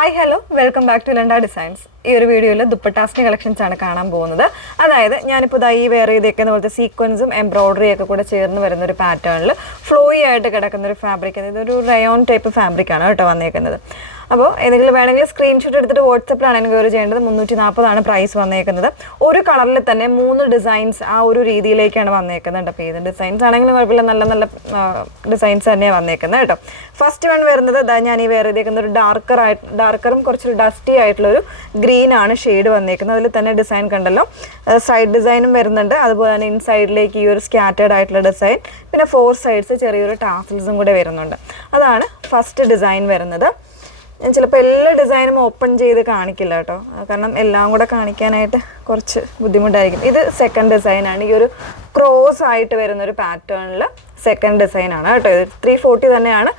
Hi hello welcome back to ലണ്ട designs. ഈ ഒരു വീഡിയോയിൽ ദുപ്പട്ടാസിൻ്റെ കളക്ഷൻസ് ആണ് കാണാൻ പോകുന്നത്. അതായത് ഞാനിപ്പോൾ ഈ വെയർ ചെയ്തേക്കുന്ന പോലത്തെ സീക്വൻസും എംബ്രോയിഡറി ഒക്കെ കൂടെ ചേർന്ന് വരുന്ന ഒരു പാറ്റേണിൽ ഫ്ലോയി ആയിട്ട് കിടക്കുന്ന ഒരു ഫാബ്രിക്, ഇതൊരു റയോൺ ടൈപ്പ് ഫാബ്രിക്കാണ് കേട്ടോ വന്നേക്കുന്നത്. അപ്പോൾ ഏതെങ്കിലും വേണമെങ്കിൽ സ്ക്രീൻഷോട്ട് എടുത്തിട്ട് വാട്സപ്പിലാണ് എൻക്വയറി ചെയ്യേണ്ടത്. 340 പ്രൈസ് വന്നേക്കുന്നത്. ഒരു കളറിൽ തന്നെ 3 ഡിസൈൻസ് ആ ഒരു രീതിയിലേക്കാണ് വന്നേക്കുന്നത്. അപ്പോൾ ഏത് ഡിസൈൻസ് ആണെങ്കിലും കുഴപ്പമില്ല, നല്ല നല്ല ഡിസൈൻസ് തന്നെയാണ് വന്നേക്കുന്നത് കേട്ടോ. ഫസ്റ്റ് വൺ വരുന്നത് ഞാൻ ഈ വേറെ ചെയ്തേക്കുന്ന ഒരു ഡാർക്കറും കുറച്ചൊരു ഡസ്റ്റി ആയിട്ടുള്ളൊരു ഗ്രീൻ ആണ് ഷെയ്ഡ് വന്നേക്കുന്നത്. അതിൽ തന്നെ ഡിസൈൻ കണ്ടല്ലോ, സൈഡ് ഡിസൈനും വരുന്നുണ്ട്. അതുപോലെ തന്നെ ഇൻസൈഡിലേക്ക് ഈ ഒരു സ്കാറ്റേർഡ് ആയിട്ടുള്ള ഡിസൈൻ, പിന്നെ 4 സൈഡ്സ് ചെറിയൊരു ടാസിൽസും കൂടെ വരുന്നുണ്ട്. അതാണ് ഫസ്റ്റ് ഡിസൈൻ വരുന്നത്. ഞാൻ ചിലപ്പോൾ എല്ലാ ഡിസൈനും ഓപ്പൺ ചെയ്ത് കാണിക്കില്ല കേട്ടോ, കാരണം എല്ലാം കൂടെ കാണിക്കാനായിട്ട് കുറച്ച് ബുദ്ധിമുട്ടായിരിക്കും. ഇത് സെക്കൻഡ് ഡിസൈനാണ്. ഈ ഒരു ക്രോസ് ആയിട്ട് വരുന്നൊരു പാറ്റേണിൽ സെക്കൻഡ് ഡിസൈനാണ് കേട്ടോ. ഇത് 340 തന്നെയാണ്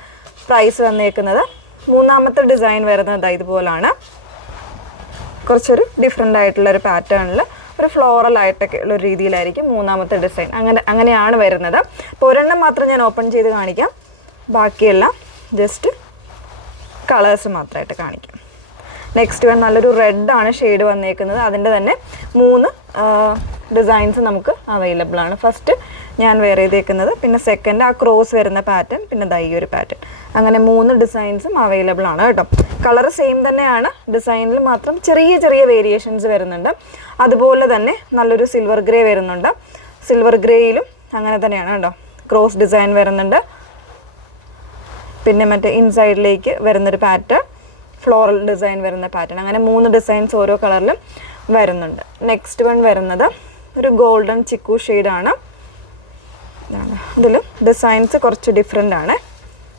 പ്രൈസ് വന്നേക്കുന്നത്. മൂന്നാമത്തെ ഡിസൈൻ വരുന്നത് ഇതുപോലാണ്, കുറച്ചൊരു ഡിഫറെൻ്റ് ആയിട്ടുള്ളൊരു പാറ്റേണിൽ ഒരു ഫ്ലോറൽ ആയിട്ടൊക്കെ ഉള്ള രീതിയിലായിരിക്കും മൂന്നാമത്തെ ഡിസൈൻ. അങ്ങനെയാണ് വരുന്നത്. അപ്പോൾ ഒരെണ്ണം മാത്രം ഞാൻ ഓപ്പൺ ചെയ്ത് കാണിക്കാം, ബാക്കിയെല്ലാം ജസ്റ്റ് കളേഴ്സ് മാത്രമായിട്ട് കാണിക്കാം. നെക്സ്റ്റ് വൺ നല്ലൊരു റെഡാണ് ഷെയ്ഡ് വന്നേക്കുന്നത്. അതിൻ്റെ തന്നെ 3 ഡിസൈൻസ് നമുക്ക് അവൈലബിൾ ആണ്. ഫസ്റ്റ് ഞാൻ വെയർ ചെയ്തേക്കുന്നത്, പിന്നെ സെക്കൻഡ് ആ ക്രോസ് വരുന്ന പാറ്റേൺ, പിന്നെ ഈ ഒരു പാറ്റേൺ. അങ്ങനെ 3 ഡിസൈൻസും അവൈലബിൾ ആണ് കേട്ടോ. കളർ സെയിം തന്നെയാണ്, ഡിസൈനിൽ മാത്രം ചെറിയ ചെറിയ വേരിയേഷൻസ് വരുന്നുണ്ട്. അതുപോലെ തന്നെ നല്ലൊരു സിൽവർ ഗ്രേ വരുന്നുണ്ട്. സിൽവർ ഗ്രേയിലും അങ്ങനെ തന്നെയാണ് കേട്ടോ, ക്രോസ് ഡിസൈൻ വരുന്നുണ്ട്. പിന്നെ മറ്റേ ഇൻസൈഡിലേക്ക് വരുന്നൊരു പാറ്റേൺ, ഫ്ലോറൽ ഡിസൈൻ വരുന്ന പാറ്റേൺ. അങ്ങനെ 3 ഡിസൈൻസ് ഓരോ കളറിലും വരുന്നുണ്ട്. നെക്സ്റ്റ് വൺ വരുന്നത് ഒരു ഗോൾഡൻ ചിക്കു ഷെയ്ഡാണ്. ഇതിൽ ഡിസൈൻസ് കുറച്ച് ഡിഫറെൻ്റ് ആണ്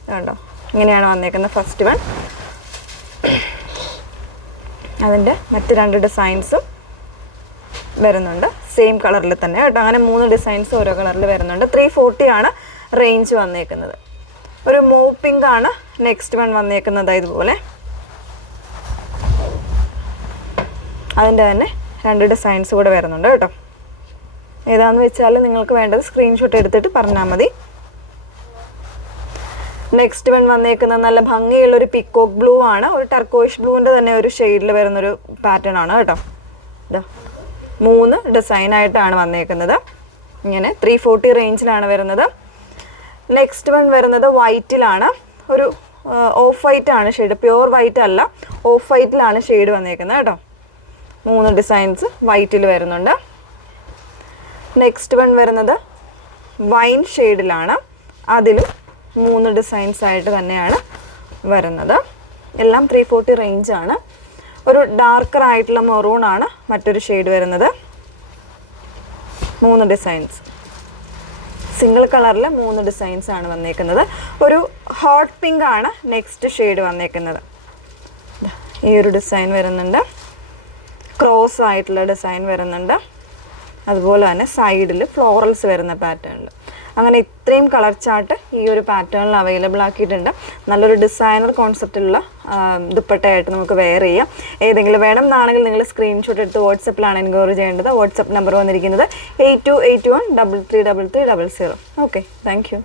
കണ്ടോ, ഇങ്ങനെയാണ് വന്നേക്കുന്നത് ഫസ്റ്റ് വൺ. അതിൻ്റെ മറ്റ് 2 ഡിസൈൻസും വരുന്നുണ്ട് സെയിം കളറിൽ തന്നെ കേട്ടോ. അങ്ങനെ 3 ഡിസൈൻസ് ഓരോ കളറിൽ വരുന്നുണ്ട്. 340 ആണ് റേഞ്ച് വന്നേക്കുന്നത്. ഒരു മൂവ് പിങ്ക് ആണ് നെക്സ്റ്റ് വൺ വന്നേക്കുന്നത്. ഇതുപോലെ അതിൻ്റെ തന്നെ 2 ഡിസൈൻസ് കൂടെ വരുന്നുണ്ട് കേട്ടോ. ഏതാണെന്ന് വെച്ചാൽ നിങ്ങൾക്ക് വേണ്ടത് സ്ക്രീൻഷോട്ട് എടുത്തിട്ട് പറഞ്ഞാൽ മതി. നെക്സ്റ്റ് വൺ വന്നേക്കുന്നത് നല്ല ഭംഗിയുള്ളൊരു പിക്കോക്ക് ബ്ലൂ ആണ്. ഒരു ടർക്കോയിഷ് ബ്ലൂവിൻ്റെ തന്നെ ഒരു ഷെയ്ഡിൽ വരുന്നൊരു പാറ്റേൺ ആണ് കേട്ടോ. 3 ഡിസൈനായിട്ടാണ് വന്നേക്കുന്നത്. ഇങ്ങനെ 340 റേഞ്ചിലാണ് വരുന്നത്. നെക്സ്റ്റ് വൺ വരുന്നത് വൈറ്റിലാണ്. ഒരു ഓഫ് വൈറ്റ് ആണ് ഷെയ്ഡ്, പ്യുവർ വൈറ്റ് അല്ല, ഓഫ് വൈറ്റിലാണ് ഷെയ്ഡ് വന്നേക്കുന്നത് കേട്ടോ. 3 ഡിസൈൻസ് വൈറ്റിൽ വരുന്നുണ്ട്. നെക്സ്റ്റ് വൺ വരുന്നത് വൈൻ ഷെയ്ഡിലാണ്. അതിലും 3 ഡിസൈൻസ് ആയിട്ട് തന്നെയാണ് വരുന്നത്. എല്ലാം 340 റേഞ്ചാണ്. ഒരു ഡാർക്കർ ആയിട്ടുള്ള മെറൂൺ ആണ് മറ്റൊരു ഷെയ്ഡ് വരുന്നത്. 3 ഡിസൈൻസ് സിംഗിൾ കളറിൽ 3 ഡിസൈൻസ് ആണ് വന്നേക്കുന്നത്. ഒരു ഹോട്ട് പിങ്ക് ആണ് നെക്സ്റ്റ് ഷെയ്ഡ് വന്നേക്കുന്നത്. ഈ ഒരു ഡിസൈൻ വരുന്നുണ്ട്, ക്രോസ് ആയിട്ടുള്ള ഡിസൈൻ വരുന്നുണ്ട്. അതുപോലെ തന്നെ സൈഡിൽ ഫ്ലോറൽസ് വരുന്ന പാറ്റേണിൽ. അങ്ങനെ ഇത്രയും കളർ ചാർട്ട് ഈ ഒരു പാറ്റേണിൽ അവൈലബിൾ ആക്കിയിട്ടുണ്ട്. നല്ലൊരു ഡിസൈനർ കോൺസെപ്റ്റിലുള്ള ദുപ്പട്ടയായിട്ട് നമുക്ക് വെയർ ചെയ്യാം. ഏതെങ്കിലും വേണം എന്നാണെങ്കിൽ നിങ്ങൾ സ്ക്രീൻഷോട്ട് എടുത്ത് വാട്സപ്പിലാണ് എൻക്വയറി ചെയ്യേണ്ടത്. വാട്സപ്പ് നമ്പർ വന്നിരിക്കുന്നത് 8281333300. Okay, thank you.